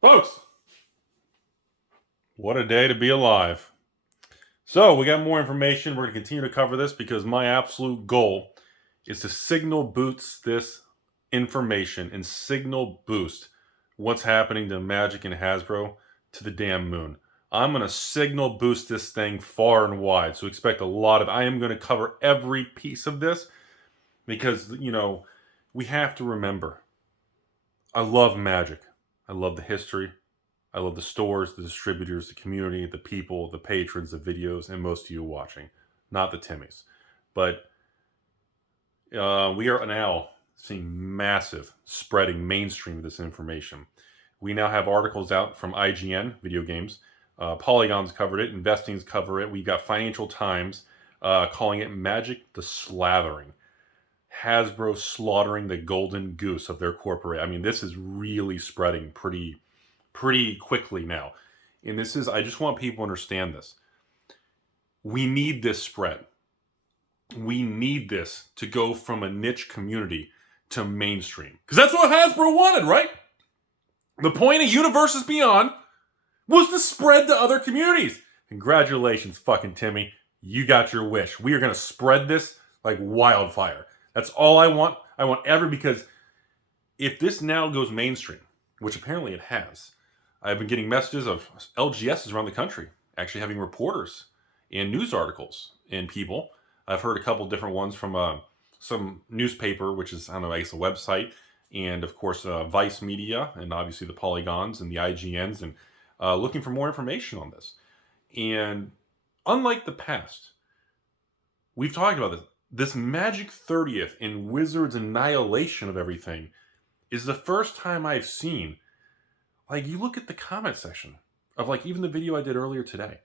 Folks, what a day to be alive. So, we got more information. We're going to continue to cover this because my absolute goal is to signal boost this information and signal boost what's happening to Magic and Hasbro to the damn moon. I'm going to signal boost this thing far and wide. So, expect a lot of. I am going to cover every piece of this because, we have to remember I love Magic, I love the history. I love the stores, the distributors, the community, the people, the patrons, the videos, and most of you watching. Not the Timmys. But we are now seeing massive spreading mainstream of this information. We now have articles out from IGN, video games. Polygon's covered it. Investing's covered it. We've got Financial Times calling it Magic the Slathering. Hasbro slaughtering the golden goose of their corporate. I mean, this is really spreading pretty quickly now. And this is, I just want people to understand this. We need this spread. We need this to go from a niche community to mainstream. Because that's what Hasbro wanted, right? The point of Universes Beyond was to spread to other communities. Congratulations, fucking Timmy. You got your wish. We are going to spread this like wildfire. That's all I want. I want because if this now goes mainstream, which apparently it has, I've been getting messages of LGSs around the country actually having reporters and news articles and people. I've heard a couple different ones from some newspaper, which is, I don't know, I guess a website, and of course Vice Media, and obviously the Polygons and the IGNs, and looking for more information on this. And unlike the past, we've talked about this Magic 30th and Wizards annihilation of everything is the first time I've seen. Like, you look at the comment section of, like, even the video I did earlier today.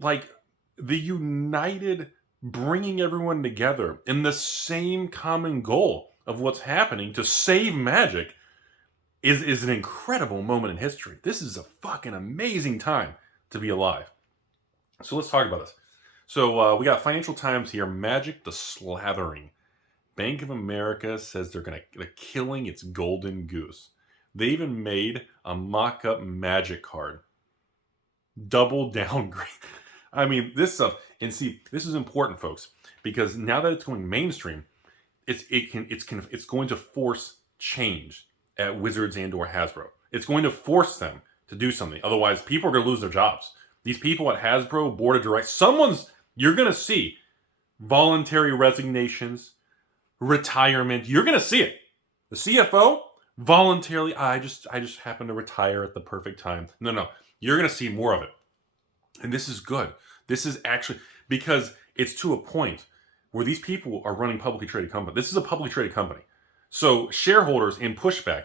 Like, the united bringing everyone together in the same common goal of what's happening to save Magic is an incredible moment in history. This is a fucking amazing time to be alive. So let's talk about this. So we got Financial Times here. Magic the Slathering. Bank of America says they're killing its golden goose. They even made a mock-up Magic card. Double downgrade. I mean, this stuff, and see, this is important, folks, because now that it's going mainstream, it's going to force change at Wizards and/or Hasbro. It's going to force them to do something. Otherwise, people are going to lose their jobs. These people at Hasbro, board of directors, you're going to see voluntary resignations, retirement. You're going to see it. The CFO voluntarily, I just happened to retire at the perfect time. No. You're going to see more of it. And this is good. This is actually, because it's to a point where these people are running publicly traded company. This is a publicly traded company. So shareholders in pushback,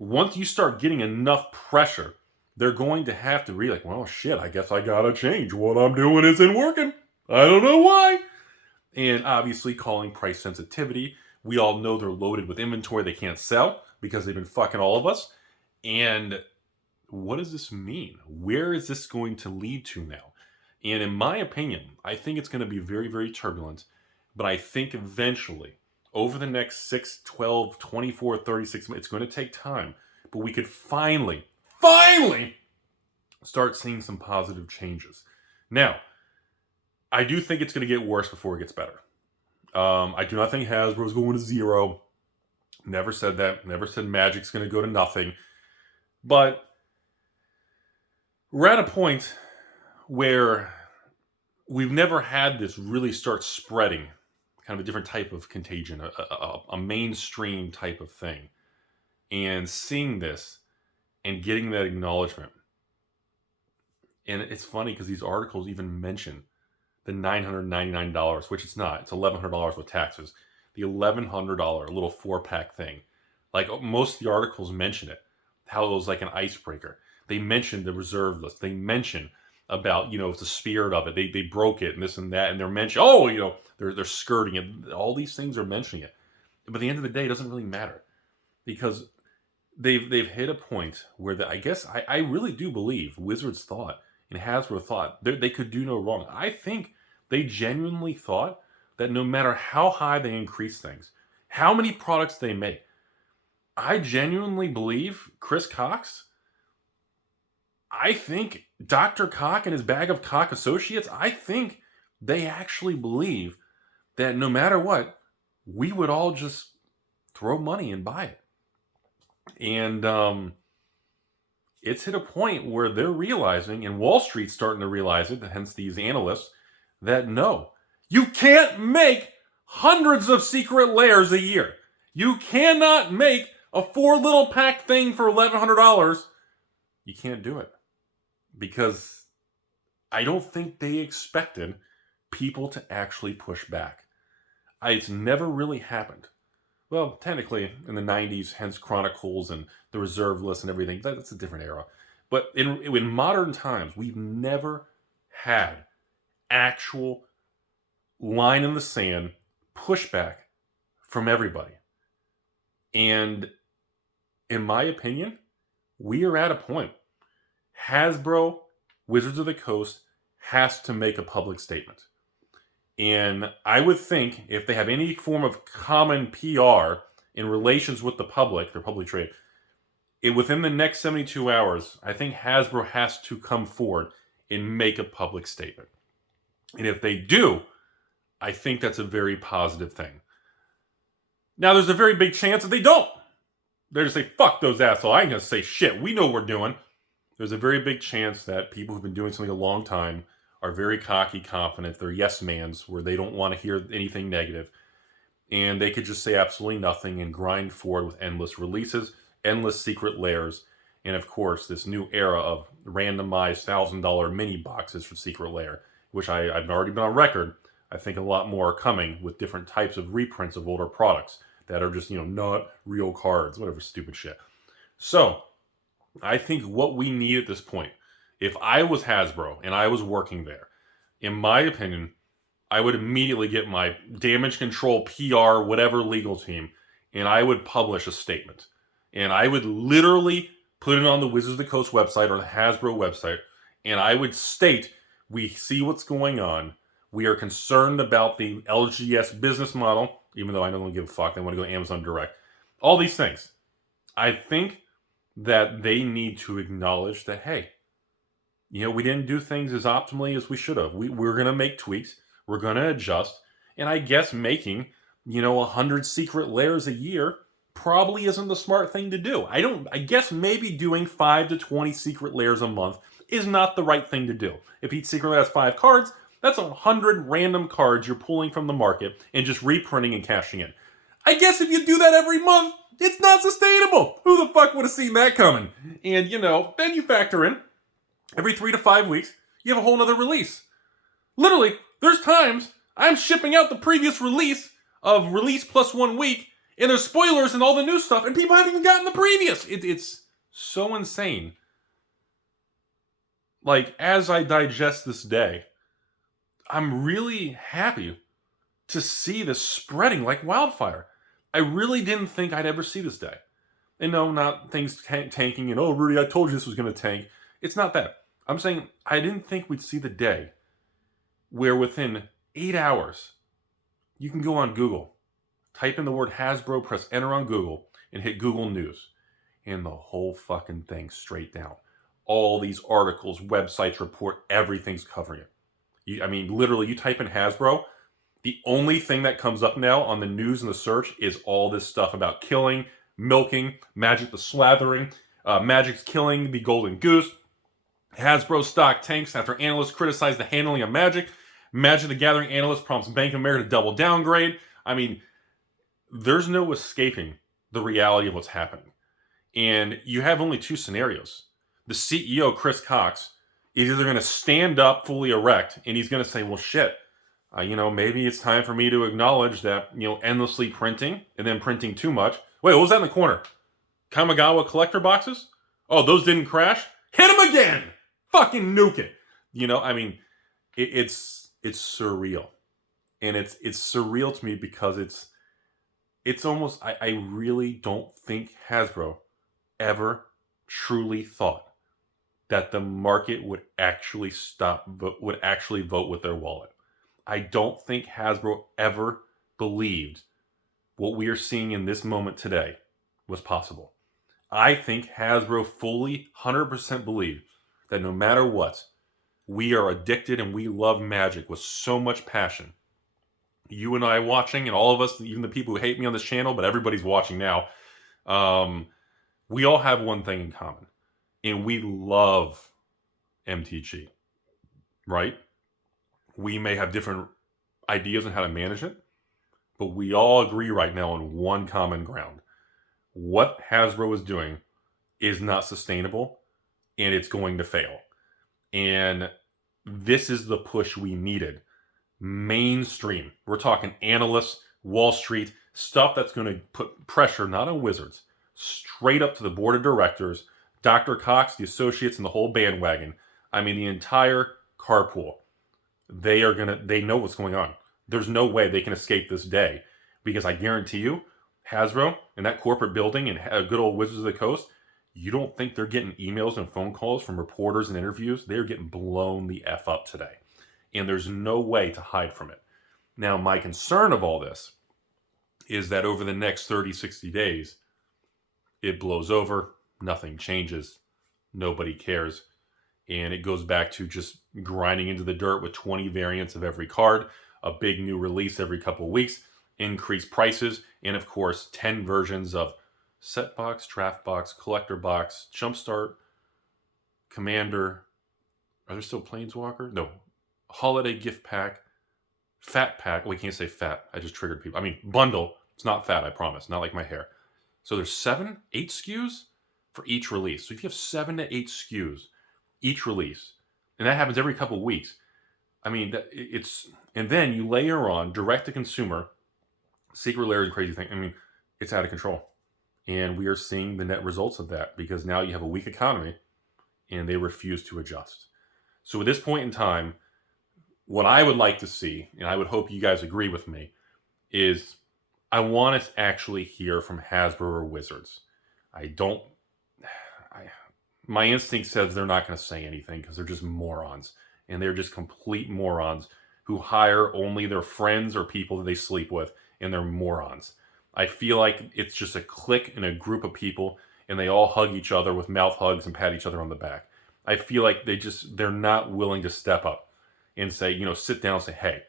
once you start getting enough pressure, they're going to have to be like, well, shit, I guess I got to change. What I'm doing isn't working. I don't know why. And obviously calling price sensitivity. We all know they're loaded with inventory they can't sell because they've been fucking all of us. And what does this mean? Where is this going to lead to now? And in my opinion, I think it's going to be very, very turbulent. But I think eventually, over the next 6, 12, 24, 36 months, it's going to take time. But we could finally start seeing some positive changes. Now, I do think it's going to get worse before it gets better. I do not think Hasbro is going to zero. Never said that. Never said Magic's going to go to nothing. But we're at a point where we've never had this really start spreading, kind of a different type of contagion, a mainstream type of thing. And seeing this and getting that acknowledgement. And it's funny because these articles even mention the $999, which it's not. It's $1,100 with taxes. The $1,100 little 4-pack thing. Like, most of the articles mention it. How it was like an icebreaker. They mentioned the reserve list. They mention about, the spirit of it. They broke it and this and that. And they're mentioning, they're skirting it. All these things are mentioning it. But at the end of the day, it doesn't really matter. Because they've hit a point where I really do believe Wizards thought and Hasbro thought they could do no wrong. I think they genuinely thought that no matter how high they increase things, how many products they make, I genuinely believe Chris Cox I think Dr. Cock and his bag of cock associates, I think they actually believe that no matter what, we would all just throw money and buy it. And it's hit a point where they're realizing, and Wall Street's starting to realize it, hence these analysts, that no, you can't make hundreds of secret layers a year. You cannot make a 4 little pack thing for $1,100. You can't do it. Because I don't think they expected people to actually push back. It's never really happened. Well, technically, in the 90s, hence Chronicles and the Reserve List and everything, that's a different era. But in modern times, we've never had actual line in the sand pushback from everybody. And in my opinion, we are at a point. Hasbro, Wizards of the Coast, has to make a public statement. And I would think if they have any form of common PR in relations with the public, their public trade, within the next 72 hours, I think Hasbro has to come forward and make a public statement. And if they do, I think that's a very positive thing. Now, there's a very big chance that they don't. They're just say, fuck those assholes. I ain't going to say shit. We know what we're doing. There's a very big chance that people who've been doing something a long time are very cocky, confident. They're yes-mans where they don't want to hear anything negative. And they could just say absolutely nothing and grind forward with endless releases, endless secret layers, and of course, this new era of randomized $1,000 mini boxes for Secret Lair, which I've already been on record. I think a lot more are coming with different types of reprints of older products that are just, not real cards, whatever stupid shit. So, I think what we need at this point, if I was Hasbro and I was working there, in my opinion, I would immediately get my damage control, PR, whatever legal team, and I would publish a statement. And I would literally put it on the Wizards of the Coast website or the Hasbro website, and I would state, we see what's going on. We are concerned about the LGS business model, even though I don't give a fuck. They want to go Amazon Direct. All these things. I think that they need to acknowledge that, hey, we didn't do things as optimally as we should have. We're going to make tweaks. We're going to adjust. And I guess making, 100 secret layers a year probably isn't the smart thing to do. I guess maybe doing 5 to 20 secret layers a month is not the right thing to do. If each secret layer has 5 cards, that's 100 random cards you're pulling from the market and just reprinting and cashing in. I guess if you do that every month, it's not sustainable. Who the fuck would have seen that coming? And, then you factor in every 3 to 5 weeks, you have a whole nother release. Literally, there's times I'm shipping out the previous release of release plus 1 week, and there's spoilers and all the new stuff, and people haven't even gotten the previous. It's so insane. Like, as I digest this day, I'm really happy to see this spreading like wildfire. I really didn't think I'd ever see this day. And no, not things tanking and, oh, Rudy, I told you this was going to tank. It's not that. I'm saying I didn't think we'd see the day where within 8 hours, you can go on Google, type in the word Hasbro, press enter on Google, and hit Google News. And the whole fucking thing's straight down. All these articles, websites report, everything's covering it. Literally, you type in Hasbro, the only thing that comes up now on the news and the search is all this stuff about killing, milking, Magic the Slathering, Magic's killing the Golden Goose, Hasbro stock tanks after analysts criticize the handling of Magic, Magic the Gathering analyst prompts Bank of America to double downgrade. There's no escaping the reality of what's happening. And you have only 2 scenarios. The CEO, Chris Cox, is either going to stand up fully erect and he's going to say, well, shit, maybe it's time for me to acknowledge that, endlessly printing and then printing too much. Wait, what was that in the corner? Kamigawa collector boxes? Oh, those didn't crash? Hit them again! Fucking nuke it! It's surreal. And it's surreal to me because it's almost, I really don't think Hasbro ever truly thought that the market would actually vote with their wallet. I don't think Hasbro ever believed what we are seeing in this moment today was possible. I think Hasbro fully 100% believed that no matter what, we are addicted and we love Magic with so much passion. You and I watching, and all of us, even the people who hate me on this channel, but everybody's watching now. We all have one thing in common, and we love MTG, right? We may have different ideas on how to manage it, but we all agree right now on one common ground. What Hasbro is doing is not sustainable, and it's going to fail. And this is the push we needed. Mainstream. We're talking analysts, Wall Street, stuff that's going to put pressure not on Wizards, straight up to the board of directors, Dr. Cox, the associates, and the whole bandwagon. I mean, the entire carpool. They know what's going on. There's no way they can escape this day, because I guarantee you, Hasbro and that corporate building and good old Wizards of the Coast, you don't think they're getting emails and phone calls from reporters and interviews? They're getting blown the F up today. And there's no way to hide from it. Now, my concern of all this is that over the next 30, 60 days, it blows over, nothing changes, nobody cares, and it goes back to just grinding into the dirt with 20 variants of every card, a big new release every couple of weeks, increased prices, and of course, 10 versions of set box, draft box, collector box, jumpstart, commander. Are there still Planeswalker? No. Holiday gift pack, fat pack. We can't say fat. I just triggered people. I mean, bundle. It's not fat, I promise. Not like my hair. So there's 7, 8 SKUs for each release. So if you have 7 to 8 SKUs each release, and that happens every couple of weeks, I mean, and then you layer on direct to consumer, secret layers and crazy thing. I mean, it's out of control. And we are seeing the net results of that, because now you have a weak economy and they refuse to adjust. So at this point in time, what I would like to see, and I would hope you guys agree with me, is I want to actually hear from Hasbro or Wizards. My instinct says they're not going to say anything because they're just morons. And they're just complete morons who hire only their friends or people that they sleep with, and they're morons. I feel like it's just a clique and a group of people, and they all hug each other with mouth hugs and pat each other on the back. I feel like they're not willing to step up and say, sit down and say, hey,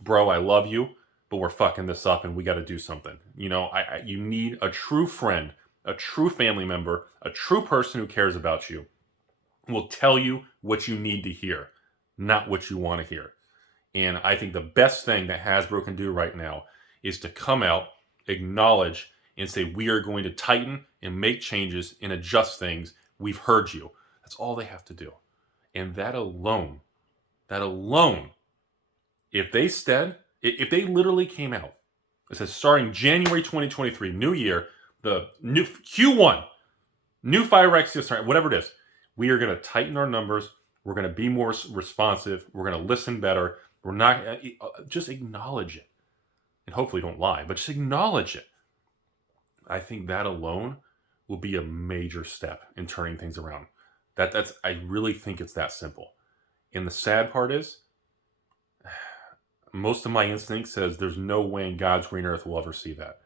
bro, I love you, but we're fucking this up and we got to do something. You need a true friend, a true family member, a true person who cares about you, will tell you what you need to hear, not what you want to hear. And I think the best thing that Hasbro can do right now is to come out, acknowledge, and say, we are going to tighten and make changes and adjust things. We've heard you. That's all they have to do. And that alone, if they literally came out, it says starting January 2023, new year, the new Q1, new Firex, whatever it is, we are going to tighten our numbers. We're going to be more responsive. We're going to listen better. We're not, just acknowledge it. And hopefully don't lie, but just acknowledge it. I think that alone will be a major step in turning things around. I really think it's that simple. And the sad part is, most of my instinct says there's no way in God's green earth we'll ever see that.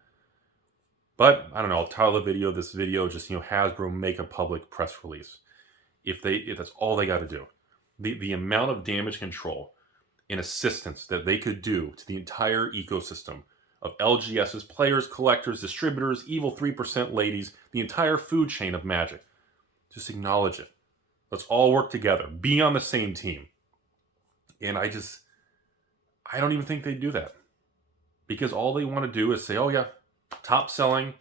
But I don't know, I'll title this video just, Hasbro make a public press release. If that's all they got to do. The amount of damage control and assistance that they could do to the entire ecosystem of LGS's players, collectors, distributors, evil 3% ladies, the entire food chain of Magic. Just acknowledge it. Let's all work together. Be on the same team. And I don't even think they do that. Because all they want to do is say, oh yeah, top selling,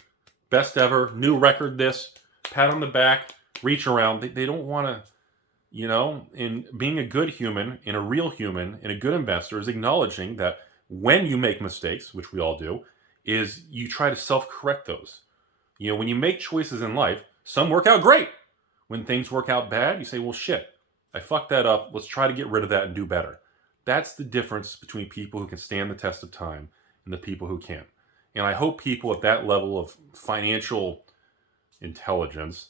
best ever, new record this, pat on the back, reach around. They don't want to, and being a good human and a real human and a good investor is acknowledging that when you make mistakes, which we all do, is you try to self-correct those. When you make choices in life, some work out great. When things work out bad, you say, well, shit, I fucked that up. Let's try to get rid of that and do better. That's the difference between people who can stand the test of time and the people who can't. And I hope people at that level of financial intelligence,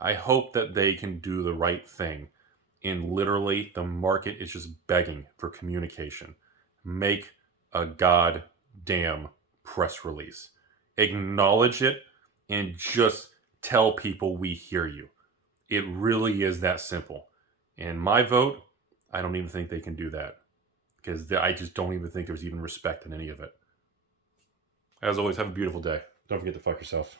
I hope that they can do the right thing. And literally, the market is just begging for communication. Make a goddamn press release. Acknowledge it and just tell people we hear you. It really is that simple. And my vote, I don't even think they can do that, because I just don't even think there's even respect in any of it. As always, have a beautiful day. Don't forget to fuck yourself.